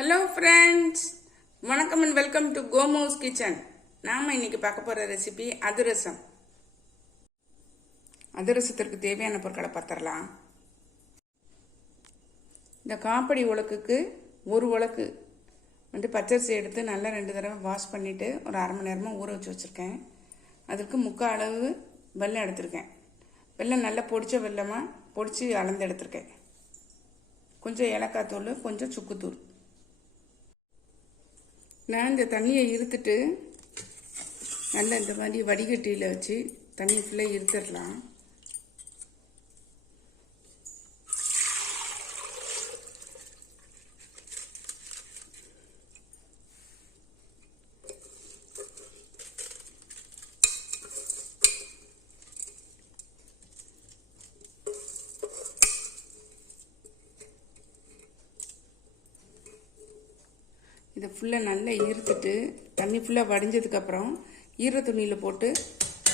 Hello friends வணக்கம் and welcome to கோமோஸ் kitchen நாம இன்னைக்கு பார்க்க போகிற ரெசிபி அதிரசம். அதிரசத்திற்கு தேவையான பொருட்களை பார்த்துடலாம். இந்த காப்படி உலக்குக்கு ஒரு உலக்கு வந்து பச்சரிசி எடுத்து நல்லா ரெண்டு தடவை வாஷ் பண்ணிவிட்டு ஒரு அரை மணி நேரமாக ஊற வச்சு வச்சுருக்கேன். அதற்கு முக்கால் அளவு வெல்லம் எடுத்திருக்கேன். வெல்லம் நல்லா பொடிச்ச வெல்லமாக பொடிச்சு அளந்து எடுத்திருக்கேன். கொஞ்சம் ஏலக்காய் தூள் கொஞ்சம் சுக்குத்தூள் நான் இந்த தண்ணியை இருத்துட்டு நல்லா இந்த மாதிரி வடிகட்டியில் வச்சு தண்ணி ஃபுல்லாக இருத்துடலாம் இதை ஃபுல்லாக நல்லா ஈர்த்துட்டு தண்ணி ஃபுல்லாக வடிஞ்சதுக்கப்புறம் ஈர துணியில் போட்டு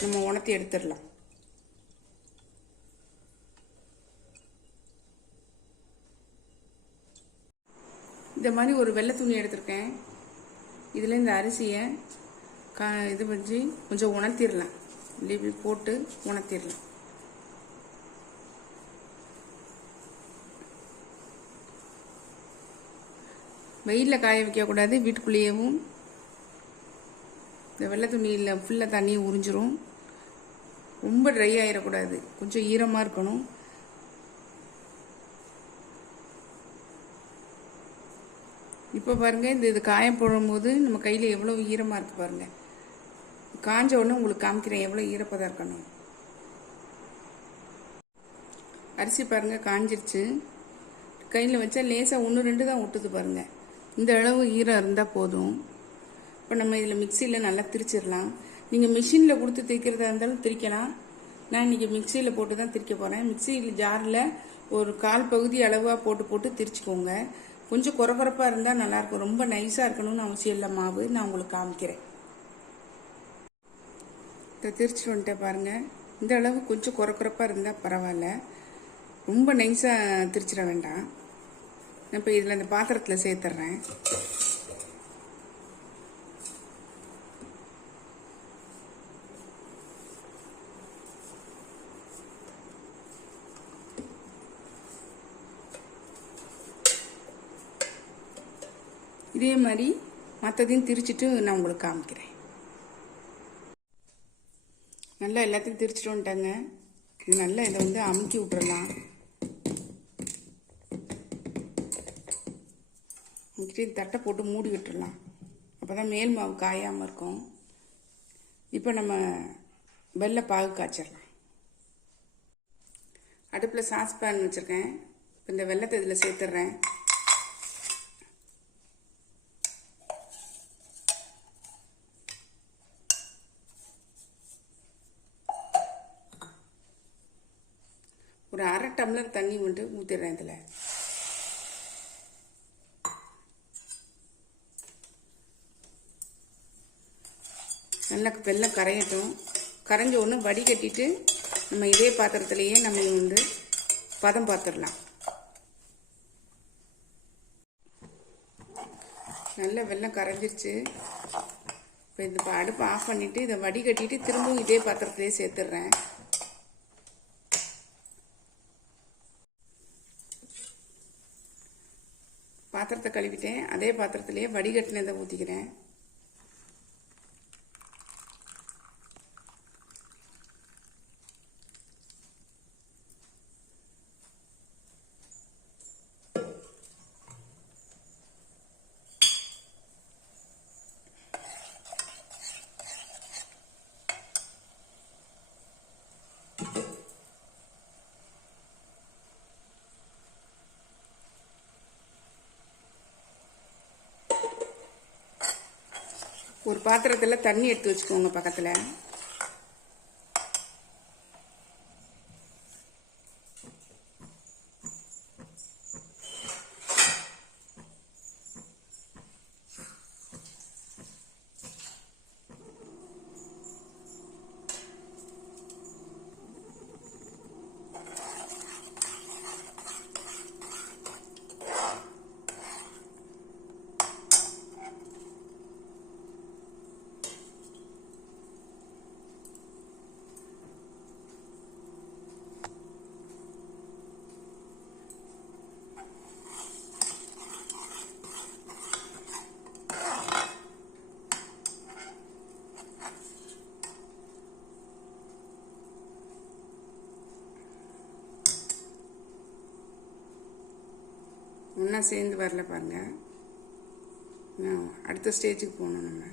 நம்ம உணர்த்தி எடுத்துடலாம். இந்த மாதிரி ஒரு வெள்ளை துணி எடுத்திருக்கேன். இதில் இந்த அரிசியை கா இது பண்ணி கொஞ்சம் உணர்த்திடலாம். லிபி போட்டு உணர்த்திடலாம். வெயிலில் காய வைக்கக்கூடாது வீட்டுக்குள்ளேயேவும் இந்த வெள்ளை துணியில் ஃபுல்லாக தண்ணியும் உறிஞ்சிரும். ரொம்ப ட்ரை ஆகிடக்கூடாது கொஞ்சம் ஈரமாக இருக்கணும். இப்போ பாருங்கள் இந்த இது காயம் போடும்போது நம்ம கையில் எவ்வளோ ஈரமாக இருக்குது பாருங்கள் காஞ்ச உடனே உங்களுக்கு காமிக்கிறேன் எவ்வளோ ஈரப்பதாக இருக்கணும். அரிசி பாருங்கள் காஞ்சிருச்சு. கையில் வச்சா லேசாக ஒன்று ரெண்டு தான் ஒட்டுது பாருங்கள் இந்த அளவு ஈரம் இருந்தால் போதும். இப்போ நம்ம இதில் மிக்சியில் நல்லா திரிச்சிடலாம். நீங்கள் மிஷினில் கொடுத்து திரிக்கிறதா இருந்தாலும் திரிக்கலாம். நான் இன்றைக்கி மிக்சியில் போட்டு தான் திரிக்க போகிறேன் மிக்சியில் ஜாரில் ஒரு கால் பகுதி அளவாக போட்டு போட்டு திரிச்சுக்கோங்க. கொஞ்சம் குறகுறப்பாக இருந்தால் நல்லாயிருக்கும். ரொம்ப நைஸாக இருக்கணும்னு அவசியம் இல்லை மாவு. நான் உங்களுக்கு காமிக்கிறேன். இதை திரிச்சு வந்துட்டேன் பாருங்கள் இந்த அளவு கொஞ்சம் குறக்குறப்பாக இருந்தால் பரவாயில்ல. ரொம்ப நைஸாக திரிச்சிட வேண்டாம். இப்போ இதில் இந்த பாத்திரத்தில் சேர்த்துட்றேன். இதே மாதிரி மற்றதையும் திரிச்சிட்டு நான் உங்களுக்கு காமிக்கிறேன். நல்லா எல்லாத்தையும் திரிச்சிட்டு வந்துட்டாங்க இது நல்லா இதை வந்து அமுக்கி விட்டுறலாம். வந்துட்டு தட்டை போட்டு மூடி விட்டுடலாம் அப்போ தான் மேல் மாவு காயாமல் இருக்கும். இப்போ நம்ம வெள்ளை பாகு காய்ச்சிடலாம். அடுப்பில் சாஸ் பேன் வச்சுருக்கேன். இப்போ இந்த வெள்ளத்தை இதில் சேர்த்துட்றேன் ஒரு அரை டம்ளர் தண்ணி வந்து ஊற்றிடுறேன் இதில். நல்லா வெள்ளம் கரையட்டும். கரைஞ்ச ஒன்று வடிகட்டிட்டு நம்ம இதே பாத்திரத்துலேயே நம்ம வந்து பதம் பார்த்துடலாம் நல்ல வெள்ளம் கரைஞ்சிருச்சு. இப்போ இந்த அடுப்பை ஆஃப் பண்ணிவிட்டு இதை வடிகட்டிட்டு திரும்பவும் இதே பாத்திரத்திலே சேர்த்துடுறேன். பாத்திரத்தை கழுவிட்டேன். அதே பாத்திரத்திலேயே வடிகட்டினதை ஊற்றிக்கிறேன் ஒரு பாத்திரத்தில் தண்ணி எடுத்து வச்சுக்கோங்க பக்கத்தில். எல்லாம் சேர்ந்து வரல பாருங்கள் அடுத்த ஸ்டேஜுக்கு போகணும் நம்ம.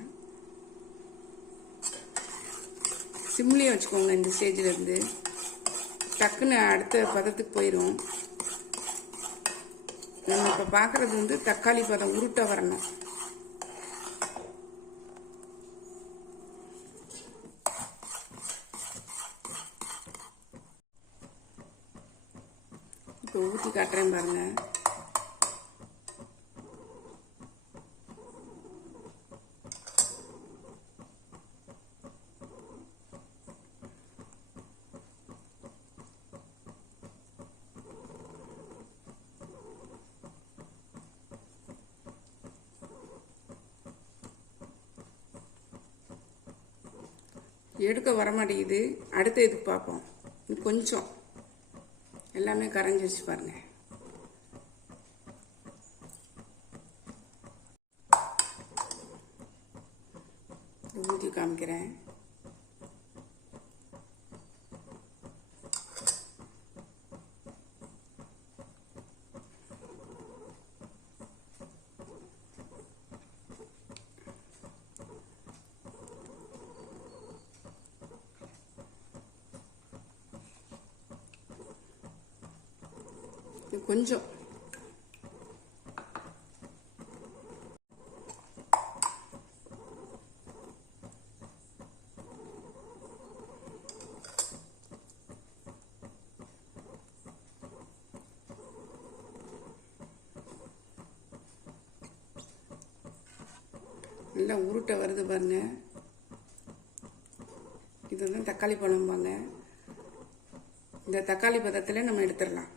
சிம்லேயே வச்சுக்கோங்க இந்த ஸ்டேஜில் இருந்து. டக்குன்னு அடுத்த பதத்துக்கு போயிடும் நம்ம இப்போ பார்க்குறது வந்து தக்காளி பதம் உருட்ட வரணும். இப்போ ஊற்றி காட்டுறேன் பாருங்கள் எடுக்க வர மாட்டேங்குது அடுத்த இதுக்கு பார்ப்போம். கொஞ்சம். எல்லாமே கரைஞ்சிருச்சு பாருங்கள் ஊற்றி காமிக்கிறேன் இது கொஞ்சம் நல்லா உருட்ட வருது பாருங்க. இது வந்து தக்காளி பழம்பாங்க இந்த தக்காளி பதத்தில் நம்ம எடுத்துடலாம்.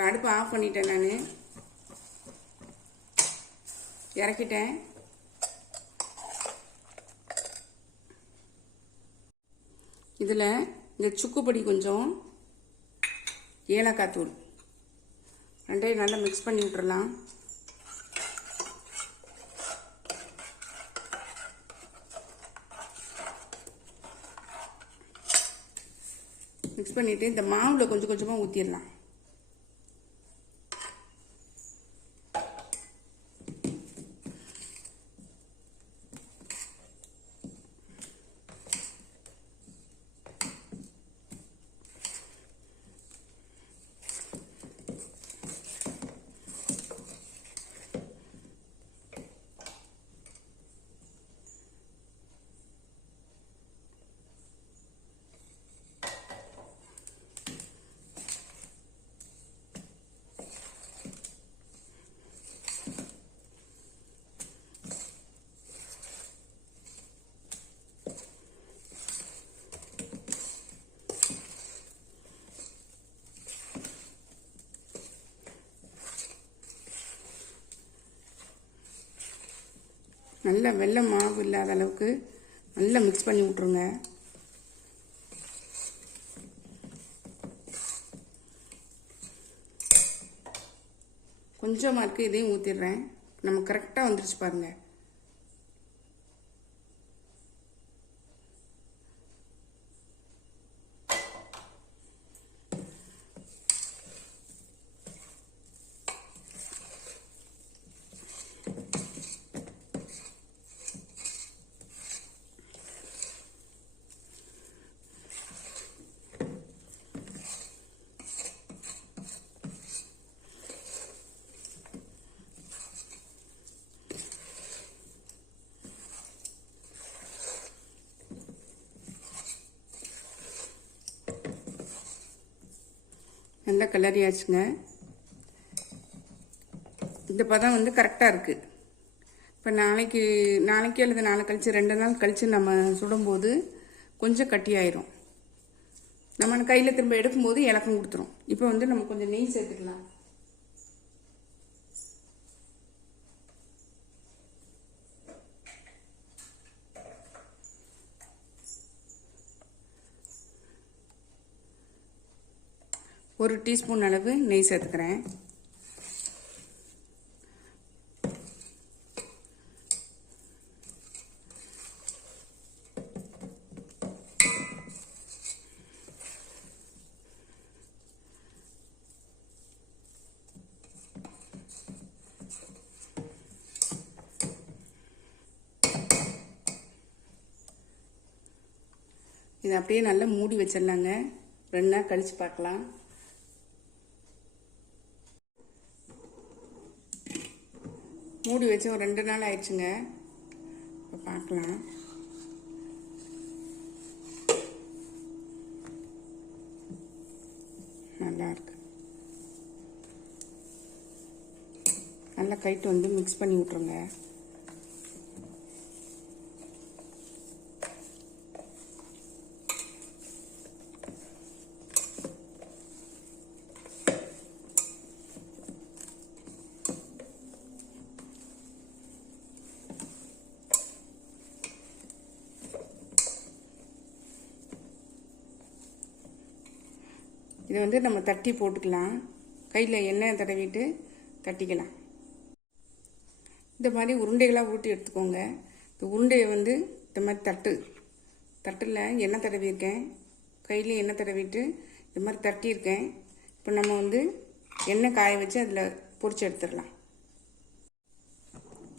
இப்போ அடுப்பு ஆஃப் பண்ணிட்டேன் நான். இறக்கிட்டேன். இதில் இந்த சுக்குப்பொடி கொஞ்சம் ஏலக்காய் தூள். ரெண்டையும் நல்லா மிக்ஸ் பண்ணி விட்டுறலாம். மிக்ஸ் பண்ணிவிட்டு இந்த மாவில் கொஞ்சம் கொஞ்சமாக ஊற்றிடலாம் நல்லா வெள்ளை மாவு இல்லாத அளவுக்கு நல்லா மிக்ஸ் பண்ணி விட்ருங்க கொஞ்சமாக இருக்குது இதையும் ஊற்றிடுறேன் நம்ம கரெக்டாக வந்துருச்சு பாருங்கள் நல்லா கிளறியாச்சுங்க. இந்த பதம் வந்து கரெக்டாக இருக்குது இப்போ நாளைக்கு நாளைக்கு அல்லது நாளை கழித்து ரெண்டு நாள் கழித்து நம்ம சுடும்போது கொஞ்சம் கட்டியாயிரும் நம்ம கையில் திரும்ப எடுக்கும்போது இலக்கம் கொடுத்துரும். இப்போ வந்து நம்ம கொஞ்சம் நெய் சேர்த்துக்கலாம். ஒரு டீஸ்பூன் அளவு நெய் சேர்த்துக்கிறேன். இதை அப்படியே நல்லா மூடி வச்சிடலாங்க. ரெண்டு நாள் கழித்து பார்க்கலாம். மூடி வச்சு ஒரு ரெண்டு நாள் ஆயிடுச்சுங்க. இப்போ பார்க்கலாம் நல்லா இருக்கு. நல்லா கைட்டு வந்து மிக்ஸ் பண்ணி விட்ருங்க வந்து நம்ம தட்டி போட்டுக்கலாம். கையில் எண்ணெய் தடவிட்டு தட்டிக்கலாம். இந்த மாதிரி உருண்டைகளாக ஊட்டி எடுத்துக்கோங்க. இந்த உருண்டையை வந்து இந்த மாதிரி தட்டு தட்டில் எண்ணெய் தடவியிருக்கேன். கையில் எண்ணெய் தடவிட்டு இந்த மாதிரி தட்டியிருக்கேன். இப்போ நம்ம வந்து எண்ணெய் காய வச்சு அதில் பொறிச்சு எடுத்துடலாம்.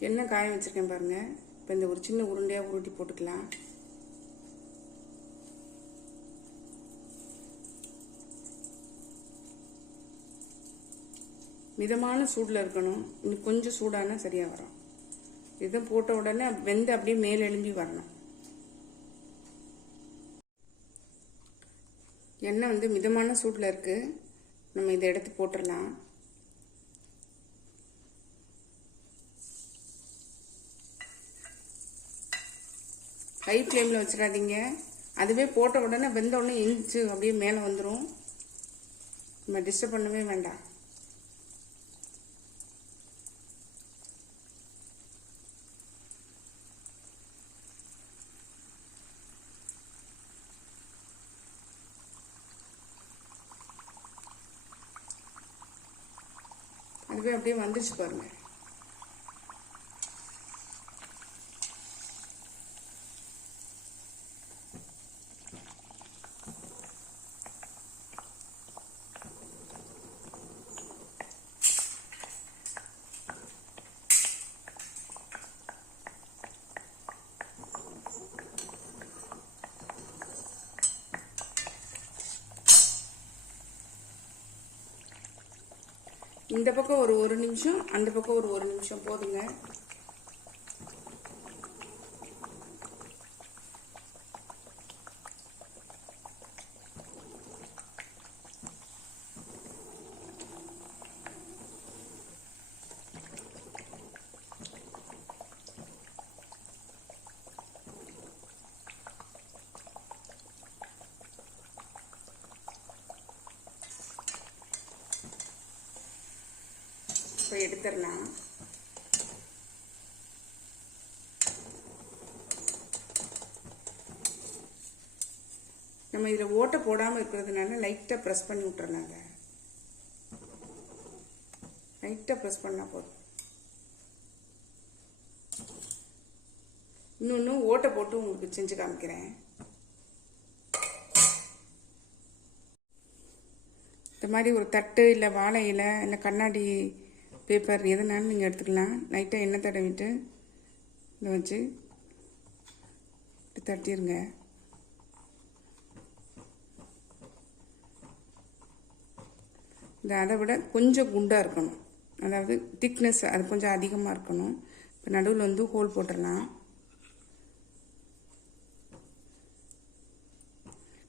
எண்ணெய் காய வச்சுருக்கேன் பாருங்கள் இப்போ இந்த ஒரு சின்ன உருண்டையாக உருட்டி போட்டுக்கலாம். மிதமான சூடில் இருக்கணும். இன்னும் கொஞ்சம் சூடானா சரியாக வரும். இதை போட்ட உடனே வெந்து அப்படியே மேல் எழும்பி வரணும். எண்ணெய் வந்து மிதமான சூடில் இருக்குது நம்ம இதை எடுத்து போட்டுடலாம். ஹை ஃப்ளேமில் வச்சிடாதீங்க. அதுவே போட்ட உடனே வெந்த உடனே எந்திச்சு அப்படியே மேலே வந்துடும் நம்ம டிஸ்டர்ப் பண்ணவே வேண்டாம். அதுவே அப்படியே வந்துச்சு பாருங்கள் இந்த பக்கம் ஒரு ஒரு நிமிஷம் அந்த பக்கம் ஒரு ஒரு நிமிஷம் போதுங்க. இப்போ எடுத்துடலாம். நம்ம இதில் ஓட்டை போடாமல் இருக்கிறதுனால லைட்டாக ப்ரெஸ் பண்ணி விட்டுறலாங்க. லைட்டாக ப்ரெஸ் பண்ணால் போதும். இன்னொன்று ஓட்டை போட்டு உங்களுக்கு செஞ்சு காமிக்கிறேன். இந்த மாதிரி ஒரு தட்டு இல்லை வாழை இலை இல்லை கண்ணாடி பேப்பர் எதுனாலும் நீங்கள் எடுத்துக்கலாம். லைட்டாக எண்ணெய் தடவிட்டு இதை வச்சு தட்டிடுங்க இந்த அதை விட கொஞ்சம் குண்டாக இருக்கணும். அதாவது திக்னஸ் அது கொஞ்சம் அதிகமாக இருக்கணும். இப்போ நடுவில் வந்து ஹோல் போட்டுடலாம்.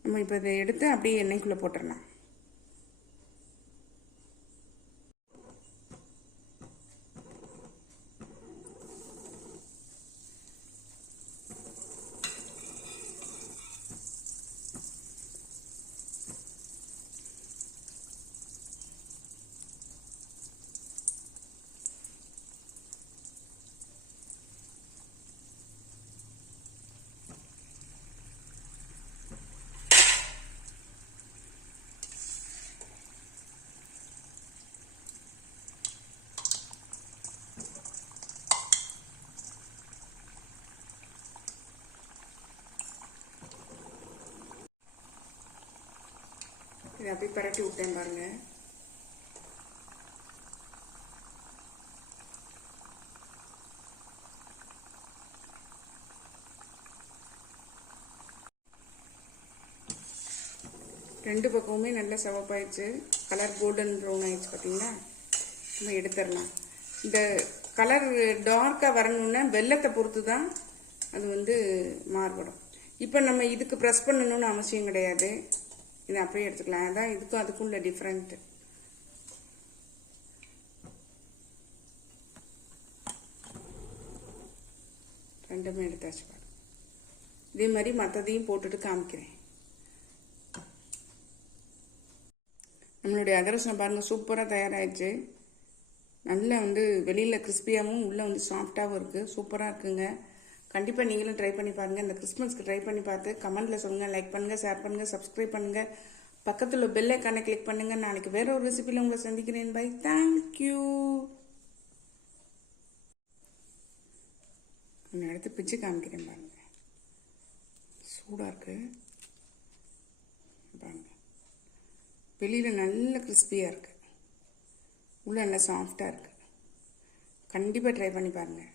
நம்ம இப்போ இதை எடுத்து அப்படியே எண்ணெய்க்குள்ளே போட்டுடலாம். இதை அப்படியே பரட்டி விட்டேன் பாருங்க. ரெண்டு பக்கமுமே நல்லா சிவப்பாயிடுச்சு. கலர் கோல்டன் ப்ரௌன் ஆயிடுச்சு பார்த்தீங்களா? நம்ம எடுத்துடலாம். இந்த கலர் டார்க்காக வரணுன்னா வெள்ளத்தை பொறுத்து தான் அது வந்து மாறுபடும். இப்போ நம்ம இதுக்கு ப்ரெஸ் பண்ணணும்னு அவசியம் கிடையாது. இது அப்படியே எடுத்துக்கலாம். அதான் இதுக்கும் அதுக்கும் உள்ள டிஃப்ரெண்ட்டு ரெண்டுமே எடுத்தாச்சு பாருங்க இதே மாதிரி மற்றதையும் போட்டுட்டு காமிக்கிறேன். நம்மளுடைய அதிரசம் பாருங்கள் சூப்பராக தயாராகிடுச்சு நல்லா வந்து வெளியில் கிறிஸ்பியாகவும் உள்ளே வந்து சாஃப்டாகவும் இருக்குது சூப்பராக இருக்குங்க. கண்டிப்பாக நீங்களும் ட்ரை பண்ணி பாருங்கள் இந்த கிறிஸ்மஸ்க்கு ட்ரை பண்ணி பார்த்து கமெண்ட்டில் சொல்லுங்கள் லைக் பண்ணுங்கள் ஷேர் பண்ணுங்கள் சப்ஸ்கிரைப் பண்ணுங்கள் பக்கத்தில் பெல் ஐக்கானை கிளிக் பண்ணுங்கள் நாளைக்கு வேற ஒரு ரெசிபியில் உங்களை சந்திக்கிறேன். பை தேங்க்யூ நான் எடுத்து பிச்சு காமிக்கிறேன் பாருங்க. சூடாக இருக்கு. பாருங்க. வெளியில் நல்ல கிறிஸ்பியாக இருக்குது உள்ள நல்லா சாஃப்டாக இருக்குது கண்டிப்பாக ட்ரை பண்ணி பாருங்கள்